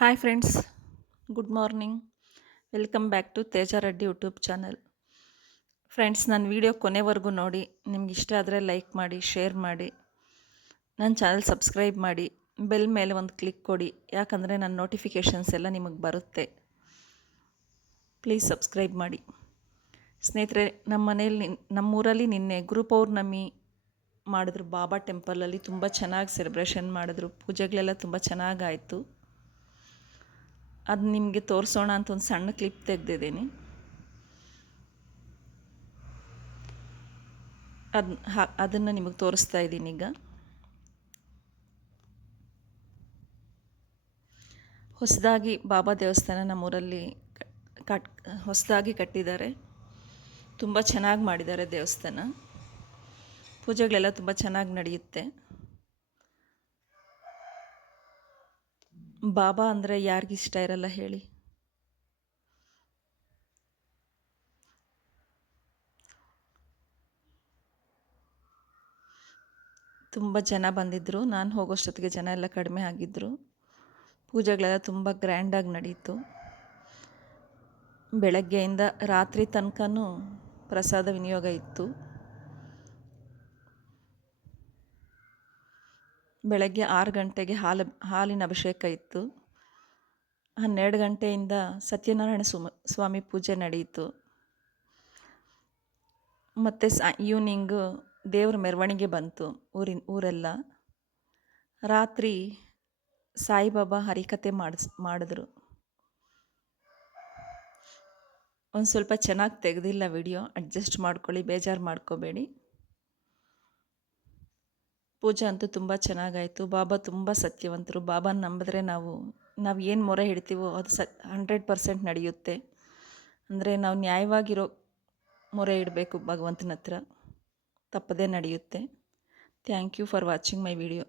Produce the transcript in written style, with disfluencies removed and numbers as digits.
Hi friends, good morning. Welcome back to Teja Reddy YouTube channel. Friends, ನನ್ನ video ಕೊನೆವರೆಗೂ ನೋಡಿ. ನಿಮ್ಗೆ ಇಷ್ಟ ಆದರೆ ಲೈಕ್ ಮಾಡಿ, ಶೇರ್ ಮಾಡಿ, ನನ್ನ ಚಾನಲ್ ಸಬ್ಸ್ಕ್ರೈಬ್ ಮಾಡಿ, ಬೆಲ್ ಮೇಲೆ ಒಂದು ಕ್ಲಿಕ್ ಕೊಡಿ. ಯಾಕಂದರೆ ನನ್ನ ನೋಟಿಫಿಕೇಷನ್ಸ್ ಎಲ್ಲ ನಿಮಗೆ ಬರುತ್ತೆ. ಪ್ಲೀಸ್ ಸಬ್ಸ್ಕ್ರೈಬ್ ಮಾಡಿ. ಸ್ನೇಹಿತರೆ, ನಮ್ಮ ಮನೆಯಲ್ಲಿ ನಮ್ಮೂರಲ್ಲಿ ನಿನ್ನೆ ಗುರು ಪೌರ್ಣಮಿ ಮಾಡಿದ್ರು. ಬಾಬಾ ಟೆಂಪಲಲ್ಲಿ ತುಂಬ ಚೆನ್ನಾಗಿ ಸೆಲೆಬ್ರೇಷನ್ ಮಾಡಿದ್ರು. ಪೂಜೆಗಳೆಲ್ಲ ತುಂಬ ಚೆನ್ನಾಗಾಯಿತು. ಅದು ನಿಮಗೆ ತೋರಿಸೋಣ ಅಂತ ಒಂದು ಸಣ್ಣ ಕ್ಲಿಪ್ ತೆಗೆದಿದ್ದೀನಿ. ಅದನ್ನು ನಿಮಗೆ ತೋರಿಸ್ತಾ ಇದ್ದೀನಿ ಈಗ. ಹೊಸದಾಗಿ ಬಾಬಾ ದೇವಸ್ಥಾನ ನಮ್ಮೂರಲ್ಲಿ ಹೊಸದಾಗಿ ಕಟ್ಟಿದ್ದಾರೆ. ತುಂಬ ಚೆನ್ನಾಗಿ ಮಾಡಿದ್ದಾರೆ ದೇವಸ್ಥಾನ. ಪೂಜೆಗಳೆಲ್ಲ ತುಂಬ ಚೆನ್ನಾಗಿ ನಡೆಯುತ್ತೆ. ಬಾಬಾ ಅಂದರೆ ಯಾರಿಗಿಷ್ಟ ಇರಲ್ಲ ಹೇಳಿ. ತುಂಬ ಜನ ಬಂದಿದ್ದರು. ನಾನು ಹೋಗೋಷ್ಟೊತ್ತಿಗೆ ಜನ ಎಲ್ಲ ಕಡಿಮೆ ಆಗಿದ್ದರು. ಪೂಜೆಗಳೆಲ್ಲ ತುಂಬ ಗ್ರ್ಯಾಂಡಾಗಿ ನಡೀತು. ಬೆಳಗ್ಗೆಯಿಂದ ರಾತ್ರಿ ತನಕನೂ ಪ್ರಸಾದ ವಿನಿಯೋಗ ಇತ್ತು. ಬೆಳಗ್ಗೆ 6 ಗಂಟೆಗೆ ಹಾಲಿನ ಅಭಿಷೇಕ ಇತ್ತು. 12 ಗಂಟೆಯಿಂದ ಸತ್ಯನಾರಾಯಣ ಸ್ವಾಮಿ ಪೂಜೆ ನಡೆಯಿತು. ಮತ್ತು ಈವ್ನಿಂಗು ದೇವ್ರ ಮೆರವಣಿಗೆ ಬಂತು ಊರೆಲ್ಲ. ರಾತ್ರಿ ಸಾಯಿಬಾಬಾ ಹರಿಕತೆ ಮಾಡಿದ್ರು. ಒಂದು ಸ್ವಲ್ಪ ಚೆನ್ನಾಗಿ ತೆಗೆದಿಲ್ಲ ವಿಡಿಯೋ, ಅಡ್ಜಸ್ಟ್ ಮಾಡ್ಕೊಳ್ಳಿ, ಬೇಜಾರು ಮಾಡ್ಕೋಬೇಡಿ. ಪೂಜೆ ಅಂತೂ ತುಂಬ ಚೆನ್ನಾಗಾಯಿತು. ಬಾಬಾ ತುಂಬ ಸತ್ಯವಂತರು. ಬಾಬಾನ ನಂಬಿದ್ರೆ ನಾವು ಏನು ಮೊರೆ ಹಿಡ್ತೀವೋ ಅದು 100% ನಡೆಯುತ್ತೆ. ಅಂದರೆ ನಾವು ನ್ಯಾಯವಾಗಿರೋ ಮೊರೆ ಇಡಬೇಕು ಭಗವಂತನ ಹತ್ರ, ತಪ್ಪದೇ ನಡೆಯುತ್ತೆ. Thank you for watching my video.